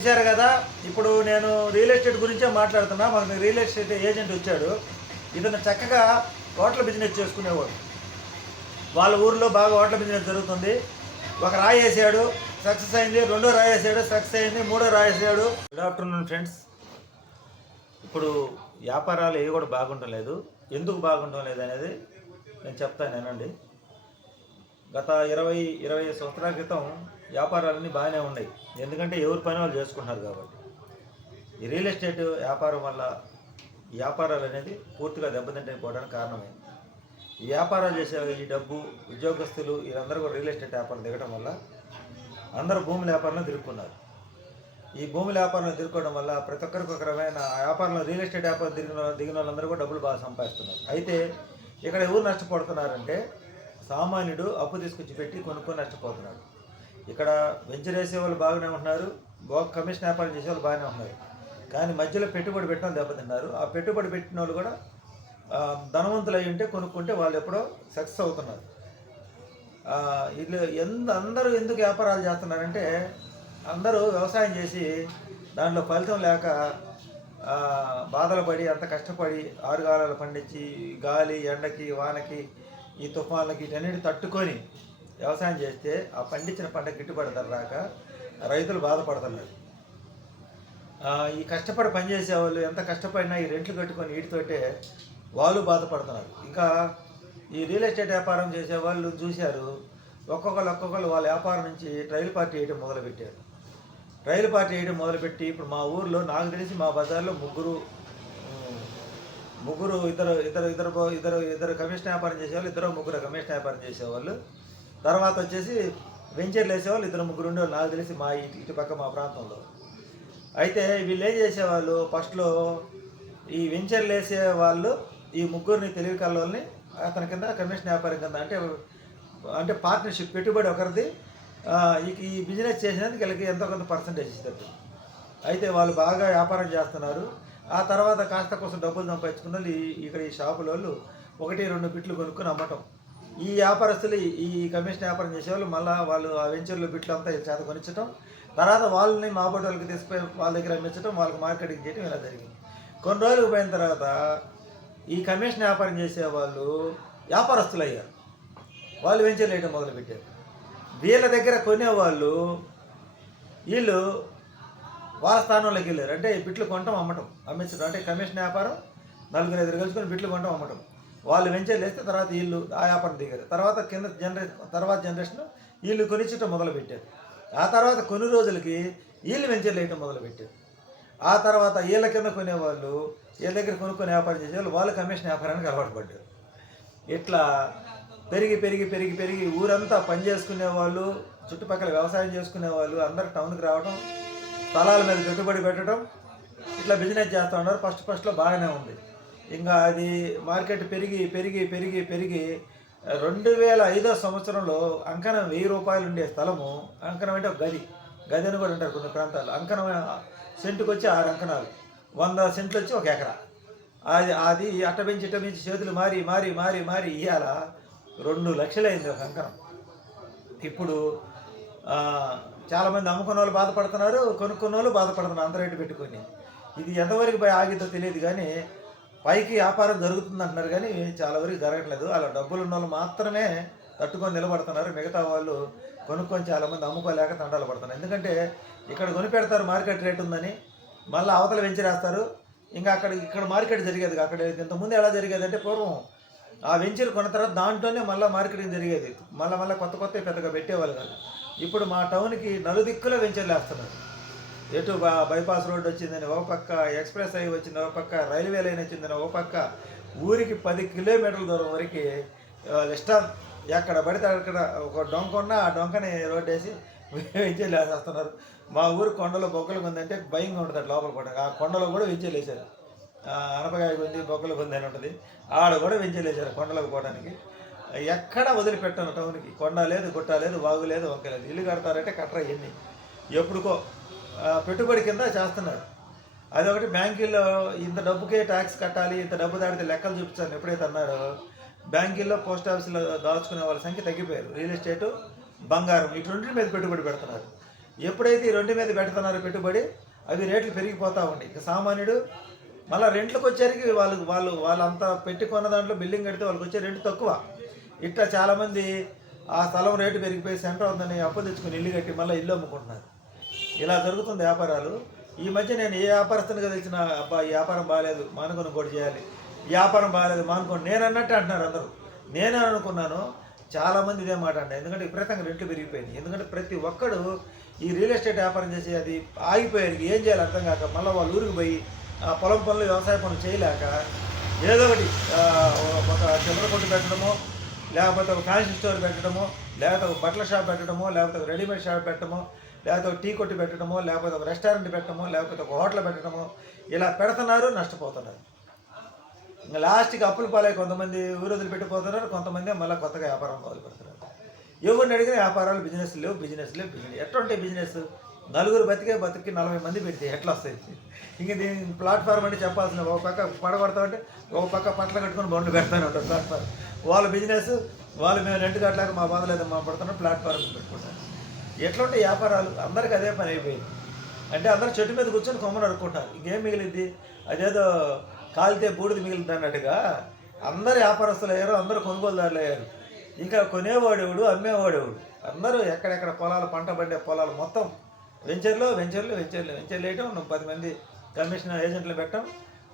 చేశారు కదా ఇప్పుడు నేను రియల్ ఎస్టేట్ గురించే మాట్లాడుతున్నా. మాకు రియల్ ఎస్టేట్ ఏజెంట్ వచ్చాడు. ఇతను చక్కగా హోటల్ బిజినెస్ చేసుకునేవాడు. వాళ్ళ ఊర్లో బాగా హోటల్ బిజినెస్ జరుగుతుంది. ఒక రాయి వేసాడు సక్సెస్ అయింది రెండో రాయి వేసాడు సక్సెస్ అయింది మూడో రాయి వేసాడు. గుడ్ ఆఫ్టర్నూన్ ఫ్రెండ్స్ ఇప్పుడు వ్యాపారాలు ఏవి కూడా బాగుండడం లేదు. ఎందుకు బాగుండడం లేదు అనేది నేను చెప్తాను వినండి. గత ఇరవై ఇరవై సంవత్సరాల క్రితం వ్యాపారాలన్నీ బాగానే ఉన్నాయి. ఎందుకంటే ఎవరి పని వాళ్ళు చేసుకుంటున్నారు కాబట్టి. ఈ రియల్ ఎస్టేట్ వ్యాపారం వల్ల వ్యాపారాలు అనేది పూర్తిగా దెబ్బతింటైపోవడానికి కారణమైంది. ఈ వ్యాపారాలు చేసే ఈ డబ్బు ఉద్యోగస్తులు వీరందరూ కూడా రియల్ ఎస్టేట్ వ్యాపారం దిగడం వల్ల అందరూ భూముల వ్యాపారంలో తిరుక్కున్నారు ఈ భూముల వ్యాపారంలో తిరుక్కోవడం వల్ల ప్రతి ఒక్కరికి ఒక రకమైన వ్యాపారంలో రియల్ ఎస్టేట్ వ్యాపారం దిగిన దిగిన వాళ్ళందరూ కూడా డబ్బులు బాగా సంపాదిస్తున్నారు. అయితే ఇక్కడ ఎవరు నష్టపోతున్నారంటే సామాన్యుడు అప్పు తీసుకొచ్చి పెట్టి కొనుక్కొని నష్టపోతున్నాడు. ఇక్కడ వెంచర్ వేసే వాళ్ళు బాగానే ఉంటున్నారు. బాగా కమిషన్ వ్యాపారం చేసే వాళ్ళు బాగానే ఉన్నారు కానీ మధ్యలో పెట్టుబడి పెట్టడం దెబ్బతిన్నారు. ఆ పెట్టుబడి పెట్టిన వాళ్ళు కూడా ధనవంతులు అయి ఉంటే కొనుక్కుంటే వాళ్ళు ఎప్పుడో సక్సెస్ అవుతున్నారు. ఇల్లు ఎంత అందరూ ఎందుకు వ్యాపారాలు చేస్తున్నారంటే అందరూ వ్యవసాయం చేసి దాంట్లో ఫలితం లేక బాధలు పడి అంత కష్టపడి ఆరుగాలాలు పండించి గాలి ఎండకి వానకి ఈ తుఫాన్లకి ఇటన్నిటి తట్టుకొని వ్యవసాయం చేస్తే ఆ పండించిన పంట గిట్టుబడి ధర రాక రైతులు బాధపడుతున్నారు. ఈ కష్టపడి పనిచేసే వాళ్ళు ఎంత కష్టపడినా ఈ రెంట్లు కట్టుకొని వీటితోటే వాళ్ళు బాధపడుతున్నారు. ఇంకా ఈ రియల్ ఎస్టేట్ వ్యాపారం చేసే వాళ్ళు చూశారు ఒక్కొక్కరు ఒక్కొక్కరు వాళ్ళ వ్యాపారం నుంచి ట్రైల్ పార్టీ వేయడం మొదలుపెట్టారు. ట్రైల్ పార్టీ వేయడం మొదలుపెట్టి ఇప్పుడు మా ఊర్లో నాకు తెలిసి మా బజార్లో ముగ్గురు ముగ్గురు ఇద్దరు ఇద్దరు ఇద్దరు ఇద్దరు ఇద్దరు కమిషన్ వ్యాపారం చేసేవాళ్ళు ఇద్దరు ముగ్గురు కమిషన్ వ్యాపారం చేసేవాళ్ళు తర్వాత వచ్చేసి వెంచర్లు వేసేవాళ్ళు ఇద్దరు ముగ్గురు ఉండేవాళ్ళు. నాకు తెలిసి మా ఇటు ఇటు పక్క మా ప్రాంతంలో. అయితే వీళ్ళు ఏం చేసేవాళ్ళు? ఫస్ట్లో ఈ వెంచర్లు వేసే వాళ్ళు ఈ ముగ్గురిని తెలివి కళ్ళని అతని కింద కమిషన్ వ్యాపారం కింద అంటే అంటే పార్ట్నర్షిప్ పెట్టుబడి ఒకరిది. ఈ బిజినెస్ చేసినందుకు వీళ్ళకి ఎంతో కొంత పర్సంటేజ్ ఇస్తారు. అయితే వాళ్ళు బాగా వ్యాపారం చేస్తున్నారు. ఆ తర్వాత కాస్త కోసం డబ్బులు సంపాదించుకున్న వాళ్ళు ఈ- ఇక్కడ ఈ షాపుల వాళ్ళు ఒకటి రెండు బిట్లు కొనుక్కొని అమ్మటం. ఈ వ్యాపారస్తులు ఈ- కమిషన్ వ్యాపారం చేసేవాళ్ళు మళ్ళీ వాళ్ళు ఆ వెంచర్లో బిట్లు అంతా వీళ్ళ చేత కొనిచ్చటం తర్వాత వాళ్ళని మా వాళ్ళకి తీసుకుపోయి వాళ్ళ దగ్గర అమ్మించడం వాళ్ళకి మార్కెటింగ్ చేయడం ఇలా జరిగింది. కొన్ని రోజులు పోయిన తర్వాత ఈ కమిషన్ వ్యాపారం చేసే వాళ్ళు వ్యాపారస్తులు అయ్యారు. వాళ్ళు వెంచర్లు వేయడం మొదలుపెట్టారు. వీళ్ళ దగ్గర కొనేవాళ్ళు వీళ్ళు వాళ్ళ స్థానంలోకి వెళ్ళారు. అంటే ఈ బిట్లు కొనటం అమ్మటం అమ్మించడం అంటే కమిషన్ వ్యాపారం నలుగురు ఐదుగురు కలుసుకొని బిట్లు కొనటం అమ్మటం. వాళ్ళు వెంచర్లు వేస్తే తర్వాత వీళ్ళు ఆ వ్యాపారం దిగారు. తర్వాత కింద జనరేషన్ తర్వాత జనరేషన్ వీళ్ళు కొనిచ్చటం మొదలుపెట్టారు. ఆ తర్వాత కొన్ని రోజులకి వీళ్ళు వెంచర్లు వేయటం మొదలుపెట్టారు. ఆ తర్వాత వీళ్ళ కింద కొనేవాళ్ళు వీళ్ళ దగ్గర కొనుక్కొని వ్యాపారం చేసేవాళ్ళు వాళ్ళు కమిషన్ వ్యాపారానికి అలవాటు పడ్డారు. ఇట్లా పెరిగి పెరిగి పెరిగి పెరిగి ఊరంతా పని చేసుకునే వాళ్ళు చుట్టుపక్కల వ్యవసాయం చేసుకునే వాళ్ళు అందరు టౌన్కి రావడం స్థలాల మీద పెట్టుబడి పెట్టడం ఇట్లా బిజినెస్ చేస్తూ ఉన్నారు. ఫస్ట్ ఫస్ట్లో బాగానే ఉంది. ఇంకా అది మార్కెట్ పెరిగి పెరిగి పెరిగి పెరిగి రెండు వేల ఐదో సంవత్సరంలో అంకణం వెయ్యి రూపాయలు ఉండే స్థలము అంకణం అంటే ఒక గది. గది అని కూడా ఉంటారు కొన్ని ప్రాంతాలు అంకణం సెంటుకు వచ్చి ఆరు అంకణాలు వంద సెంట్లు వచ్చి ఒక ఎకరా. అది అది అట్ట పెంచి ఇట్ట పెంచి చేతులు మారి మారి మారి మారి ఇవాళ రెండు లక్షలైంది ఒక అంకణం ఇప్పుడు చాలామంది అమ్ముకున్న వాళ్ళు బాధపడుతున్నారు కొనుక్కున్న వాళ్ళు బాధపడుతున్నారు అందరూ పెట్టుకొని. ఇది ఎంతవరకు పోయి ఆగిద్దో తెలియదు కానీ పైకి వ్యాపారం జరుగుతుంది అంటున్నారు కానీ చాలా వరకు జరగట్లేదు. అలా డబ్బులు ఉన్న వాళ్ళు మాత్రమే తట్టుకొని నిలబడుతున్నారు. మిగతా వాళ్ళు కొనుక్కొని చాలామంది అమ్ముకోలేక తండాలు పడుతున్నారు. ఎందుకంటే ఇక్కడ కొనిపెడతారు మార్కెట్ రేట్ ఉందని. మళ్ళీ అవతల వెంచరేస్తారు ఇంకా అక్కడ ఇక్కడ మార్కెట్ జరిగేది అక్కడ ఇంతకుముందు ఎలా జరిగేది అంటే పూర్వం ఆ వెంచర్ కొన్న తర్వాత దాంట్లోనే మళ్ళీ మార్కెటింగ్ జరిగేది. మళ్ళీ మళ్ళీ కొత్త కొత్త పెద్దగా పెట్టేవాళ్ళు కాదు. ఇప్పుడు మా టౌన్కి నలుదిక్కులో వెంచర్లు వేస్తున్నారు. ఎటు బైపాస్ రోడ్ వచ్చిందని ఓ పక్క ఎక్స్ప్రెస్ హైవే వచ్చింది ఓ పక్క రైల్వే లైన్ వచ్చిందని ఓ పక్క ఊరికి పది కిలోమీటర్ల దూరం వరకు ఇష్టం ఎక్కడ పడితే అక్కడ ఒక డొంక ఉన్నా ఆ డొంకని రోడ్ వేసి వెంచర్లు వేసేస్తున్నారు. మా ఊరు కొండలో బొక్కలకు ఉందంటే భయంగా ఉంటుంది లోపల కూడా. ఆ కొండలో కూడా వెంచర్లు వేశారు. ఆ, అనపకాయ ఉంది బొక్కలు ఉంది అని ఉంటుంది. ఆడ కూడా వెంచర్లు వేశారు కొండలకు పోవడానికి. ఎక్కడ వదిలిపెట్టాను టౌన్కి. కొండ లేదు గుట్ట లేదు వాగు లేదు వంక లేదు. ఇల్లు కడతారంటే కట్టరా ఎన్ని ఎప్పుడుకో పెట్టుబడి కింద చేస్తున్నారు. అదొకటి బ్యాంకుల్లో ఇంత డబ్బుకే ట్యాక్స్ కట్టాలి ఇంత డబ్బు దాడితే లెక్కలు చూపించాలని ఎప్పుడైతే అన్నారో బ్యాంకుల్లో పోస్ట్ ఆఫీసులో దాచుకునే వాళ్ళ సంఖ్య తగ్గిపోయారు. రియల్ ఎస్టేటు బంగారం ఇటు రెండింటి మీద పెట్టుబడి పెడుతున్నారు. ఎప్పుడైతే ఈ రెండు మీద పెడుతున్నారో పెట్టుబడి అవి రేట్లు పెరిగిపోతూ ఉన్నాయి. ఇక సామాన్యుడు మళ్ళీ రెంట్లకు వచ్చేసరికి వాళ్ళు వాళ్ళు వాళ్ళంతా పెట్టి కొన్న దాంట్లో బిల్డింగ్ కడితే వాళ్ళకి వచ్చే రెంట్ తక్కువ. ఇట్లా చాలామంది ఆ స్థలం రేటు పెరిగిపోయి సెంటర్ ఉందని అప్పు తెచ్చుకుని ఇల్లు కట్టి మళ్ళీ ఇల్లు అమ్ముకుంటున్నారు. ఇలా జరుగుతుంది వ్యాపారాలు. ఈ మధ్య నేను ఏ వ్యాపారస్తునిగా తెచ్చిన అబ్బా ఈ వ్యాపారం బాగాలేదు మానుకొని ఇంకోటి చేయాలి. వ్యాపారం బాగాలేదు మానుకోండి నేను అన్నట్టు అంటున్నారు అందరూ. నేనే అనుకున్నాను. చాలామంది ఇదే మాట అంటారు ఎందుకంటే విపరీతంగా రెంట్లు పెరిగిపోయింది. ఎందుకంటే ప్రతి ఒక్కడు ఈ రియల్ ఎస్టేట్ వ్యాపారం చేసి అది ఆగిపోయారు. ఏం చేయాలి అర్థం కాక మళ్ళీ వాళ్ళు ఊరికి పోయి ఆ పొలం పనులు వ్యవసాయ పనులు చేయలేక ఏదో ఒకటి ఒక చిల్లర కొట్టు పెట్టడమో లేకపోతే ఒక ఫ్యాన్సీ స్టోర్ పెట్టడమో లేకపోతే ఒక బట్టల షాప్ పెట్టడమో లేకపోతే ఒక రెడీమేడ్ షాప్ పెట్టడమో లేకపోతే ఒక టీ కొట్టు పెట్టడమో లేకపోతే ఒక రెస్టారెంట్ పెట్టడమో లేకపోతే ఒక హోటల్ పెట్టడమో ఇలా పెడుతున్నారు నష్టపోతున్నారు. ఇంకా లాస్ట్కి అప్పులు పాలై కొంతమంది ఊరు వదిలిపెట్టిపోతున్నారు కొంతమంది మళ్ళీ కొత్తగా వ్యాపారం మొదలు పెడుతున్నారు. ఎవరిని అడిగిన వ్యాపారాలు బిజినెస్ లేవు బిజినెస్ లేవు బిజినెస్ ఎట్లా బిజినెస్ నలుగురు బతికే బతికి నలభై మంది పెడితే ఎట్లా వస్తాయి? ఇంక దీని ప్లాట్ఫామ్ అంటే చెప్పాల్సిన ఒక పక్క పడగొడతా ఉంటే ఒక పక్క పట్ల కట్టుకొని బండ్లు పెడతానే ఉంటారు. ప్లాట్ఫామ్ వాళ్ళ బిజినెస్ వాళ్ళు మేము రెంట్ కట్టలేక మా బాధ లేదు మా పడుతున్నాం ప్లాట్ఫామ్ పెట్టుకుంటారు. ఎట్లా ఉంటాయి వ్యాపారాలు? అందరికి అదే పని అయిపోయింది. అంటే అందరు చెట్టు మీద కూర్చొని కొమ్మను అడుక్కుంటారు ఇంకేం మిగిలింది? అదేదో కాలితే బూడిద మిగిలింది అన్నట్టుగా అందరు వ్యాపారస్తులు అయ్యారు అందరూ కొనుగోలుదారులు అయ్యారు. ఇంకా కొనేవాడేవాడు అమ్మేవాడేవాడు? అందరూ ఎక్కడెక్కడ పొలాలు పంట పండే పొలాలు మొత్తం వెంచర్లో వెంచర్లు వెంచర్లు వెంచర్లు వేయటం. పది మంది కమిషన్ ఏజెంట్లు పెట్టడం.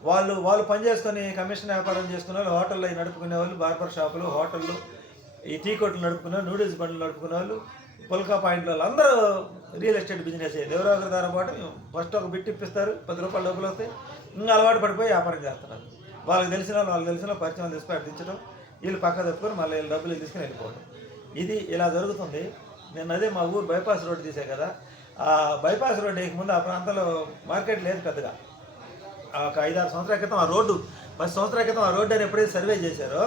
వాళ్ళు వాళ్ళు పని చేసుకొని కమిషన్ వ్యాపారం చేసుకునే వాళ్ళు హోటల్లో నడుపుకునే వాళ్ళు బార్బర్ షాపులు హోటళ్ళు ఈ టీ కొట్లు నడుపుకునే నూడిల్స్ బండ్లు నడుపుకునే వాళ్ళు పుల్కా పాయింట్లు వాళ్ళు అందరూ రియల్ ఎస్టేట్ బిజినెస్. ఎవరో ఒకరి ద్వారా పాటు ఫస్ట్ ఒక బిట్ ఇప్పిస్తారు పది రూపాయలు డబ్బులు వస్తాయి. ఇంకా అలవాటు పడిపోయి వ్యాపారం చేస్తున్నారు. వాళ్ళకి తెలిసిన వాళ్ళు తెలిసిన పరిచయం తీసుకొని అర్థించడం వీళ్ళు పక్క తప్పుకొని మళ్ళీ వీళ్ళు డబ్బులు తీసుకుని వెళ్ళిపోవడం ఇది ఇలా జరుగుతుంది. నేను అదే మా ఊరు బైపాస్ రోడ్డు తీసే కదా. ఆ బైపాస్ రోడ్డు ముందు ఆ ప్రాంతంలో మార్కెట్ లేదు పెద్దగా. ఒక ఐదారు సంవత్సరాల క్రితం ఆ రోడ్డు పది సంవత్సరాల క్రితం ఆ రోడ్డు అని ఎప్పుడైతే సర్వే చేశారో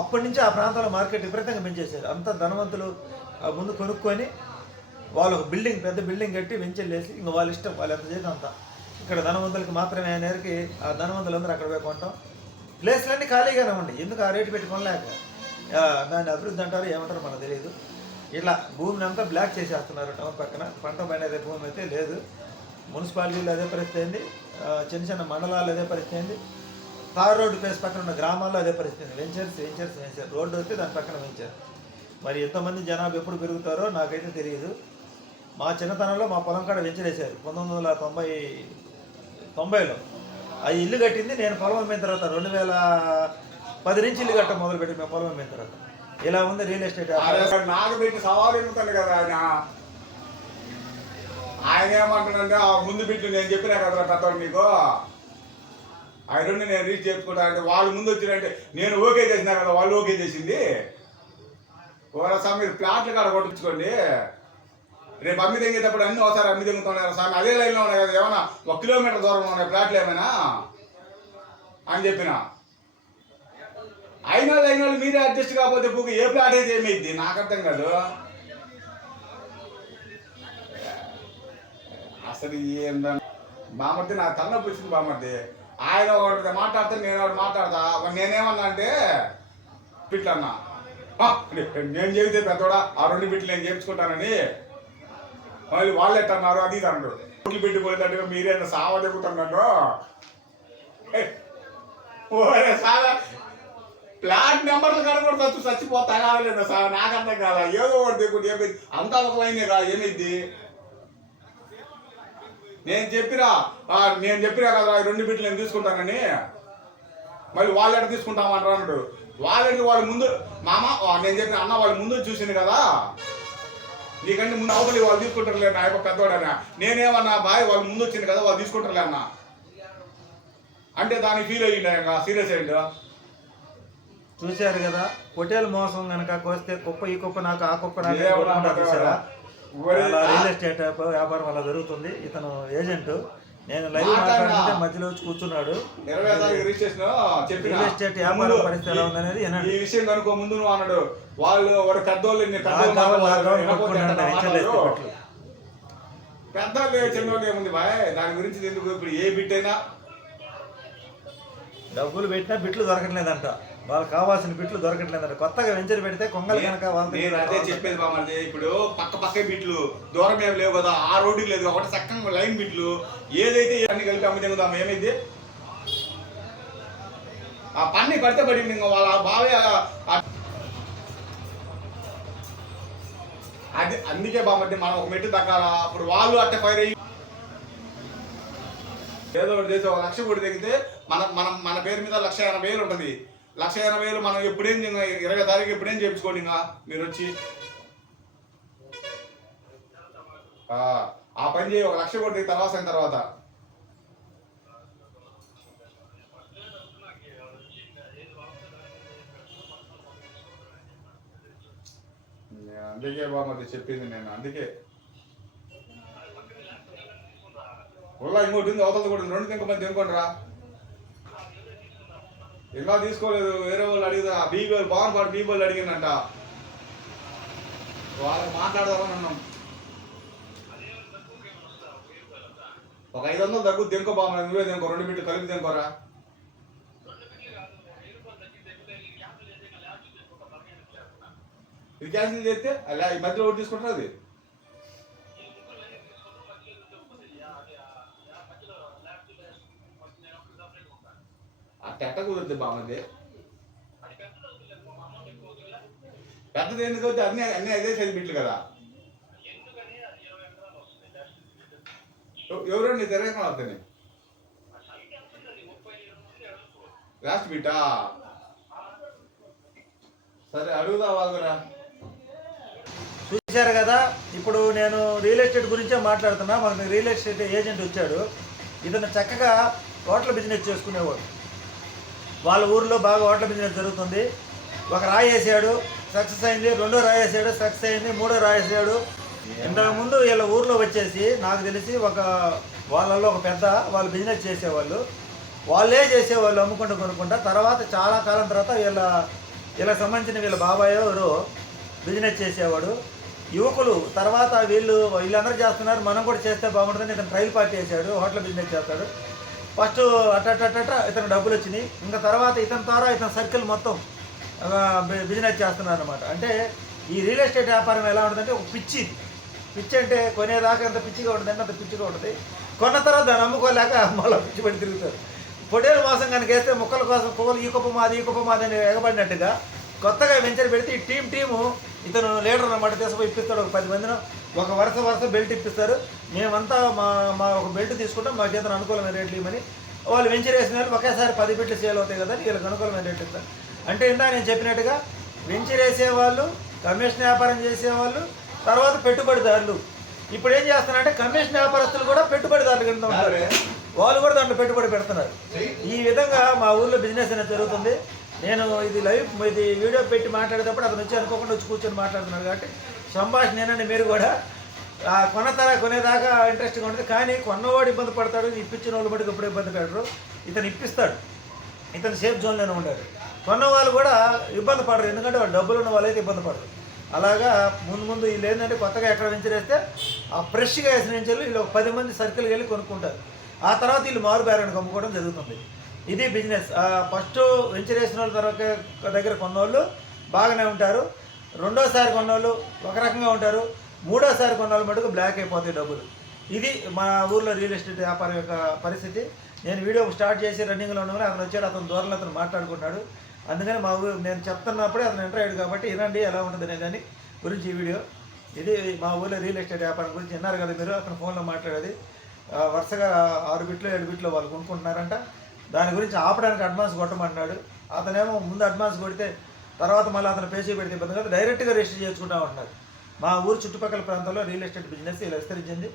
అప్పటి నుంచి ఆ ప్రాంతంలో మార్కెట్ విపరీతంగా పెంచేశారు. అంత ధనవంతులు ముందు కొనుక్కొని వాళ్ళు ఒక బిల్డింగ్ పెద్ద బిల్డింగ్ కట్టి వెంచెల్లేసి ఇంకా వాళ్ళ ఇష్టం వాళ్ళు ఎంత చేసి అంత. ఇక్కడ ధనవంతులకి మాత్రమే అనేరికి ఆ ధనవంతులందరూ అక్కడ పోయి కొంటాం. ప్లేస్లన్నీ ఖాళీగానే ఉండి ఎందుకు ఆ రేటు పెట్టి దాన్ని అభివృద్ధి అంటారు ఏమంటారు మనకు తెలియదు. ఇట్లా భూమిని అంతా బ్లాక్ చేసేస్తున్నారు టౌన్ పక్కన. పంట పండేదే భూమి అయితే లేదు. మున్సిపాలిటీలో అదే పరిస్థితి అయింది. చిన్న చిన్న మండలాలు అదే పరిస్థితి అయింది. తార్ రోడ్డు ప్లేస్ పక్కన ఉన్న గ్రామాల్లో అదే పరిస్థితి వెంచర్స్ వెంచర్స్ వెంచర్. రోడ్డు వస్తే దాని పక్కన వెంచర్. మరి ఎంతమంది జనాభా ఎప్పుడు పెరుగుతారో నాకైతే తెలియదు. మా చిన్నతనంలో మా పొలం కాడ వెంచర్ పంతొమ్మిది వందల తొంభై తొంభైలో. ఆ ఇల్లు కట్టింది నేను పొలం అమ్మిన తర్వాత రెండు వేల పది నుంచి ఇల్లు కట్ట మొదలుపెట్టి మేము పొలం అమ్మిన తర్వాత. ఇలా ఉంది రియల్ ఎస్టేట్ నాకు సవాలు ఎదుగుతాడు కదా ఆయన. ఆయన ఏమంటాడంటే ఆ ముందు బిడ్డ నేను చెప్పినా కదా పెద్దవాడు మీకు ఆయన నేను రీచ్ చేసుకుంటా అంటే వాళ్ళు ముందు వచ్చినంటే నేను ఓకే చేసినా కదా వాళ్ళు ఓకే చేసింది. ఓరసా మీరు ప్లాట్లు కాడ కొట్టించుకోండి. రేపు అమ్మి తెగేటప్పుడు అన్ని ఒకసారి అమ్మి తెగుతున్నాయి స్వామి అదే లైన్లో ఉన్నాయి కదా ఏమన్నా ఒక కిలోమీటర్ దూరంలో ఉన్నాయి ప్లాట్లు ఏమైనా? అని చెప్పిన. అయిన వాళ్ళు అయిన వాళ్ళు మీరే అడ్జస్ట్ కాకపోతే బుక్ ఏ ప్లాట్ అయితే ఏమైంది నాకు అర్థం కాదు. అసలు ఏందా? బామర్ది నాకు తలనొప్పి వచ్చింది బామర్ది. ఆయన ఒకటి మాట్లాడితే నేను ఒకటి మాట్లాడతా. నేనేమన్నా అంటే పిట్లన్నా. నేను చెబితే పెద్దోడా? ఆ రెండు బిట్లు నేను చేయించుకుంటానని మళ్ళీ వాళ్ళు ఎట్టన్నారు? అది ఇది అన్నాడు. బిట్లు పెట్టుకోలేదట్టుగా మీరేనా సావ దిగుతున్నాను ఓరే సాగా ప్లాట్ నెంబర్లు కనబడుతుంది చచ్చిపోతా కాలేదు సార్ నాకు అర్థం కాదా ఏదో ఒకటి దిగుడు ఏమైంది అంతా ఒక లైనే రా ఏమైంది? నేను చెప్పిరా నేను చెప్పిరా కదా రెండు బిట్లు నేను తీసుకుంటానని. మళ్ళీ వాళ్ళు ఎట్ట తీసుకుంటామని అన్నాడు. వాళ్ళకి వాళ్ళు ముందు మామ నేను చెప్పిన అన్న వాళ్ళు ముందు చూసింది కదా? నీకంటే ముందు అవతలి వాళ్ళు తీసుకుంటారులే నా యొక్క పెద్దవాడనా నేనేమన్నా బాయ్ వాళ్ళు ముందు వచ్చింది కదా వాళ్ళు తీసుకుంటారులే అన్న. అంటే దానికి ఫీల్ అయ్యిండు ఇంకా? సీరియస్ అయ్యిండు చూశారు కదా పొటేల్ మోసం కనుక కోస్తే కుప్ప ఈ కుప్ప నాకు ఆ కుప్ప నాకు చూసారా రియల్ ఎస్టేట్ వ్యాపారం అలా జరుగుతుంది. ఇతను ఏజెంట్ నేను లైవ్. మాట్లాడుతుంటే మధ్యలో వచ్చి కూర్చున్నాడు. ఇరవై తారీఖు రిజిస్ట్రేషన్ చెప్పిన? రియల్ ఎస్టేట్ వ్యాపారం పరిస్థితి ఎలా ఉందనేది వినండి. ఈ విషయం కనుకో ముందు నువ్వు అన్నాడు. వాళ్ళు వాడు పెద్దోళ్ళు. పెద్దోళ్ళు చిన్నోళ్ళు ఏముంది బాయ్? దాని గురించి ఎందుకు ఇప్పుడు ఏ బిట్ అయినా? డబ్బులు పెట్టినా బిట్లు దొరకట్లేదంట. వాళ్ళకి కావాల్సిన బిట్లు దొరకట్లేదంట. కొత్తగా వెంచర్ పెడితే కొంగలు కనుక వాళ్ళతో నేను అదే చెప్పేది బామ్మది ఇప్పుడు పక్క పక్క బిట్లు దూరం ఏం లేవు కదా ఆ రోడ్డుకి లేదు. కాబట్టి చక్కగా లైన్ బిట్లు. ఏదైతే అన్ని కలిపి అమ్మి తింగుదాం ఏమైంది? ఆ పన్ని పడితే పడింది ఇంకా వాళ్ళ బావే అది అందుకే బామ్మది మనం ఒక మెట్టు తగ్గాల? అప్పుడు వాళ్ళు అట్టే ఫైర్ అయ్యి ఏదో ఒకటి చేసి ఒక లక్ష కోటి తగ్గితే మన మనం మన పేరు మీద లక్ష ఎనభై వేలు ఉంటుంది. లక్ష ఇరవై వేలు మనం ఎప్పుడేం ఇరవై తారీఖు ఎప్పుడేం చేయించుకోండి ఇంకా? మీరు వచ్చి. ఆ, పని చేయి ఒక లక్ష కొట్టి తర్వాత అయిన తర్వాత. అందుకే అందుకే బామ్మది చెప్పింది నేను అందుకే. ఉల్లా ఇంకోటి ఉంది అవతల కూడా రెండు రెండు తింకమంది తినుకోండి రా ఇంకా తీసుకోలేదు? వేరే వాళ్ళు అడిగితే ఆ బీబీ వాళ్ళు పవన్ పాడు బీబీ వాళ్ళు అడిగిందంట. వాళ్ళకి మాట్లాడదామని అన్నాం. ఒక ఐదు వందలు తగ్గు దింకో బామ్మ నువ్వే దింకో రెండు బిడ్డలు కలిపి దింకోరా ఇది క్యాన్సిల్ చేస్తే అలా ఈ మధ్యలో ఒకటి తీసుకుంటారు అది? ఆ టెట్ట కుదిరితే బాగుంది పెద్దది ఎందుకు వచ్చి అన్ని అన్ని అదే సైజు బిట్లు కదా. ఎవరండి తెలంగాణ అవుతుంది లాస్ట్ బిట్టా సరే అడుగుదా వాళ్ళరా చూశారు కదా ఇప్పుడు నేను రియల్ ఎస్టేట్ గురించే మాట్లాడుతున్నా. మనకి రియల్ ఎస్టేట్ ఏజెంట్ వచ్చాడు. ఇతను చక్కగా హోటల్ బిజినెస్ చేసుకునేవాడు. వాళ్ళ ఊర్లో బాగా హోటల్ బిజినెస్ జరుగుతుంది. ఒక రాయి వేసాడు సక్సెస్ అయింది రెండో రాయి వేసాడు సక్సెస్ అయింది మూడో రాయి వేసాడు. ఇంతకుముందు వీళ్ళ ఊర్లో వచ్చేసి నాకు తెలిసి ఒక వాళ్ళలో ఒక పెద్ద వాళ్ళు బిజినెస్ చేసేవాళ్ళు. వాళ్ళే చేసేవాళ్ళు అమ్ముకుంటూ కొనుక్కుంటా. తర్వాత చాలా కాలం తర్వాత వీళ్ళ వీళ్ళకి సంబంధించిన వీళ్ళ బాబాయ్ ఎవరు బిజినెస్ చేసేవాడు. యువకులు తర్వాత వీళ్ళు వీళ్ళందరూ చేస్తున్నారు. మనం కూడా చేస్తే బాగుంటుందని ఇతను ట్రైల్ పార్టీ చేశాడు హోటల్ బిజినెస్ చేస్తాడు. ఫస్ట్ అట్టట ఇతను డబ్బులు వచ్చినాయి. ఇంకా తర్వాత ఇతని ద్వారా ఇతని సర్కిల్ మొత్తం బిజినెస్ చేస్తున్నారు అనమాట అంటే ఈ రియల్ ఎస్టేట్ వ్యాపారం ఎలా ఉంటుందంటే ఒక పిచ్చి పిచ్చి అంటే కొనేదాకా ఎంత పిచ్చిగా ఉంటుంది అంత పిచ్చిగా ఉంటుంది. కొన్న తర్వాత దాన్ని అమ్ముకోలేక మళ్ళీ పిచ్చి పడి తిరుగుతారు. పొటేలు మోసం కనుక వేస్తే మొక్కల కోసం పువ్వులు ఈ కుప్ప మాది ఈ కుప్ప మాది అని ఎగబడినట్టుగా కొత్తగా వెంచర్ పెడితే ఈ టీం టీము ఇతను లీడర్ అన్నమాట తీసుకుపోయి ఇప్పిస్తాడు ఒక పది మందిని. ఒక వరుస వరుస బెల్ట్ ఇప్పిస్తారు. మేమంతా మా మా ఒక బెల్ట్ తీసుకుంటాం. మాకు ఏదైనా అనుకూలమైన రేట్లు ఇవ్వమని. వాళ్ళు వెంచర్ వేసిన వాళ్ళు ఒకేసారి పది బిట్లు సేల్ అవుతాయి కదా వీళ్ళకి అనుకూలమైన రేట్లు ఇస్తారు. అంటే ఇందా నేను చెప్పినట్టుగా వెంచర్ వేసేవాళ్ళు కమిషన్ వ్యాపారం చేసేవాళ్ళు తర్వాత పెట్టుబడిదారులు. ఇప్పుడు ఏం చేస్తున్నారంటే కమిషన్ వ్యాపారస్తులు కూడా పెట్టుబడిదారులు కింద ఉంటారు. వాళ్ళు కూడా దాంట్లో పెట్టుబడి పెడుతున్నారు. ఈ విధంగా మా ఊర్లో బిజినెస్ అనేది జరుగుతుంది. నేను ఇది లైవ్ ఇది వీడియో పెట్టి మాట్లాడేటప్పుడు అతను వచ్చి అనుకోకుండా వచ్చి కూర్చొని మాట్లాడుతున్నాడు కాబట్టి సంభాషణ ఏనండి మీరు కూడా. ఆ కొన్న కొనేదాకా ఇంట్రెస్ట్గా ఉంటుంది. కానీ కొన్నవాడు ఇబ్బంది పడతాడు ఇప్పించిన వాళ్ళు బట్టి ఎప్పుడు ఇబ్బంది పెట్టరు ఇతను ఇప్పిస్తాడు. ఇతను సేఫ్ జోన్లోనే ఉన్నాడు కొన్న వాళ్ళు కూడా ఇబ్బంది పడరు. ఎందుకంటే వాళ్ళు డబ్బులు ఉన్న వాళ్ళైతే ఇబ్బంది పడరు. అలాగా ముందు ముందు వీళ్ళు ఏంటంటే కొత్తగా ఎక్కడ వెంచరేస్తే ఆ ఫ్రెష్గా వేసిన వెంచర్లు వీళ్ళు ఒక పది మంది సర్కిల్కి వెళ్ళి కొనుక్కుంటారు. ఆ తర్వాత వీళ్ళు మారు బేరానికి అమ్ముకోవడం జరుగుతుంది. ఇది బిజినెస్. ఫస్ట్ వెంచర్ వేసిన వాళ్ళ తర్వాత దగ్గర కొన్నోళ్ళు బాగానే ఉంటారు. రెండోసారి కొన్నోళ్ళు ఒక రకంగా ఉంటారు. మూడోసారి కొన్నోళ్ళు మటుకు బ్లాక్ అయిపోతాయి డబ్బులు. ఇది మా ఊర్లో రియల్ ఎస్టేట్ వ్యాపారం యొక్క పరిస్థితి. నేను వీడియో స్టార్ట్ చేసి రన్నింగ్లో ఉండగానే అతను వచ్చాడు అతను దూరంలో అతను మాట్లాడుకున్నాడు అందుకని మా ఊరు నేను చెప్తున్నప్పుడే అతను ఎంటర్ అయ్యాడు కాబట్టి వినండి ఎలా ఉంటుంది అనే దాని గురించి ఈ వీడియో. ఇది మా ఊర్లో రియల్ ఎస్టేట్ వ్యాపారం గురించి విన్నారు కదా మీరు అతను ఫోన్లో మాట్లాడేది. వరుసగా ఆరు బిట్లు ఏడు బిట్లు వాళ్ళు కొనుక్కుంటున్నారంట. దాని గురించి ఆపడానికి అడ్వాన్స్ కొట్టమన్నాడు. అతనేమో ముందు అడ్వాన్స్ కొడితే తర్వాత మళ్ళీ అతను పేసీ పెడితే ఇబ్బంది కదా. డైరెక్ట్గా రిజిస్టర్ చేసుకుంటా ఉంటున్నారు మా ఊరు చుట్టుపక్కల ప్రాంతాల్లో రియల్ ఎస్టేట్ బిజినెస్ ఇలా విస్తరించింది.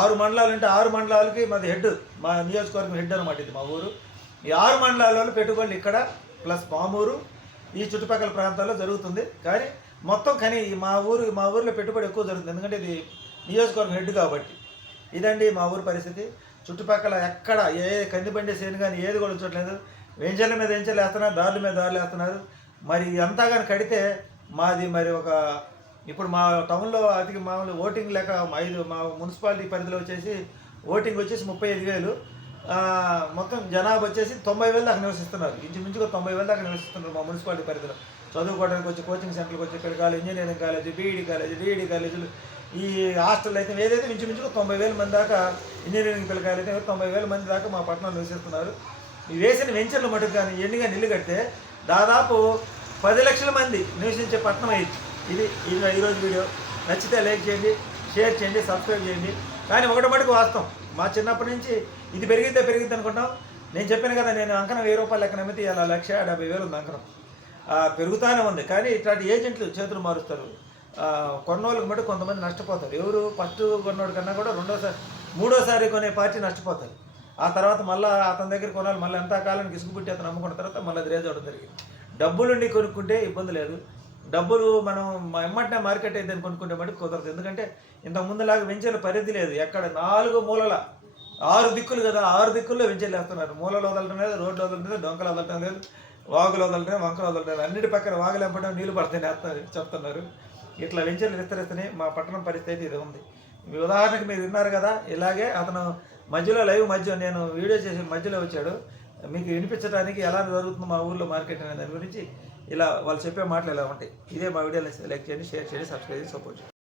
ఆరు మండలాలు అంటే ఆరు మండలాలకి మాది హెడ్ మా నియోజకవర్గం హెడ్ అనమాట ఇది మా ఊరు. ఈ ఆరు మండలాలలో పెట్టుబడులు ఇక్కడ ప్లస్ మామూరు ఈ చుట్టుపక్కల ప్రాంతాల్లో జరుగుతుంది. కానీ మొత్తం కానీ మా ఊరు మా ఊరిలో పెట్టుబడి ఎక్కువ జరుగుతుంది. ఎందుకంటే ఇది నియోజకవర్గం హెడ్ కాబట్టి. ఇదండి మా ఊరు పరిస్థితి. చుట్టుపక్కల ఎక్కడ ఏ కందిబండి సేను కానీ ఏది కూడా ఉంచట్లేదు. వెంచర్ల మీద వెంచర్లు వేస్తున్నారు దారుల మీద దారులు వేస్తున్నారు. మరి అంతా కానీ కడితే మాది మరి ఒక ఇప్పుడు మా టౌన్లో అతికి మామూలు ఓటింగ్ లెక్క ఐదు మా మున్సిపాలిటీ పరిధిలో వచ్చేసి ఓటింగ్ వచ్చేసి ముప్పై ఐదు వేలు. మొత్తం జనాభా వచ్చేసి తొంభై వేలు దాకా నివసిస్తున్నారు. ఇంచుమించుగా తొంభై వేలు దాకా నివసిస్తున్నారు మా మున్సిపాలిటీ పరిధిలో. చదువుకోవడానికి వచ్చి కోచింగ్ సెంటర్కి వచ్చి ఇక్కడ college engineering college BEd college DEd కాలేజీలు ఈ హాస్టల్ అయితే ఏదైతే ఇంచుమించుగా తొంభై వేల మంది దాకా ఇంజనీరింగ్ పిల్లకాయలు అయితే తొంభై వేల మంది దాకా మా పట్టణంలో నివసిస్తున్నారు వేసిన వెంచర్లు మటుకు కానీ ఎన్నిగా నిల్లు కడితే దాదాపు పది లక్షల మంది నివసించే పట్టణం అయ్యింది ఇది ఇది ఈరోజు వీడియో. నచ్చితే లైక్ చేయండి షేర్ చేయండి సబ్స్క్రైబ్ చేయండి. కానీ ఒకటి మటుకు వాస్తవం. మా చిన్నప్పటి నుంచి ఇది పెరిగితే పెరిగిద్ది అనుకుంటాం. నేను చెప్పాను కదా నేను అంకనం వెయ్యి రూపాయలు లెక్కన అమ్మితే ఇలా లక్ష డెబ్బై వేలు ఉంది అంకనం. పెరుగుతూనే పెరుగుతానే ఉంది. కానీ ఇట్లాంటి ఏజెంట్లు చేతులు మారుస్తారు. కొన్నోళ్ళకి మటు కొంతమంది నష్టపోతారు. ఎవరు ఫస్ట్ కొన్నోడు కన్నా కూడా రెండోసారి మూడోసారి కొనే పార్టీ నష్టపోతారు. ఆ తర్వాత మళ్ళీ అతని దగ్గర కొనాలి మళ్ళీ ఎంత కాలానికి ఇసుకుపుట్టి అతను అమ్ముకున్న తర్వాత మళ్ళీ అది రేజ్ అవడం జరిగింది. డబ్బులుండి కొనుక్కుంటే ఇబ్బంది లేదు. డబ్బులు మనం ఎమ్మంటే ఎమ్మటనే మార్కెట్ అయితే కొనుక్కుంటే మటుకు కుదరదు. ఎందుకంటే ఇంతకు ముందులాగా వెంచర్ల పరిధి లేదు. ఎక్కడ నాలుగు మూలల ఆరు దిక్కులు కదా ఆరు దిక్కుల్లో వెంచర్లు వేస్తున్నారు. మూలలు వదలటం లేదు రోడ్లు వదలటం లేదు డొంకలు వదలటం లేదు వాగులు వదలటం వంకలు వదలటం లేదు. అన్నిటి పక్కన వాగులు ఎంపడం నీళ్ళు పడతాయి వేస్తున్నారు చెప్తున్నారు. ఇట్లా వెంచర్లు విస్తరిస్తున్నాయి మా పట్టణం పరిస్థితి ఇది ఉంది. ఉదాహరణకు మీరు విన్నారు కదా ఇలాగే అతను మధ్యలో లైవ్ మధ్య నేను వీడియో చేసి మధ్యలో వచ్చాడు. మీకు వినిపించడానికి ఎలా జరుగుతుందో మా ఊర్లో మార్కెట్ అనే దాని గురించి ఇలా వాళ్ళు చెప్పే మాటలు ఇలా ఉంటాయి. ఇదే మా వీడియో లైక్ చేయండి షేర్ చేయండి సబ్స్క్రైబ్ చేసి సపోర్ట్ చేయండి.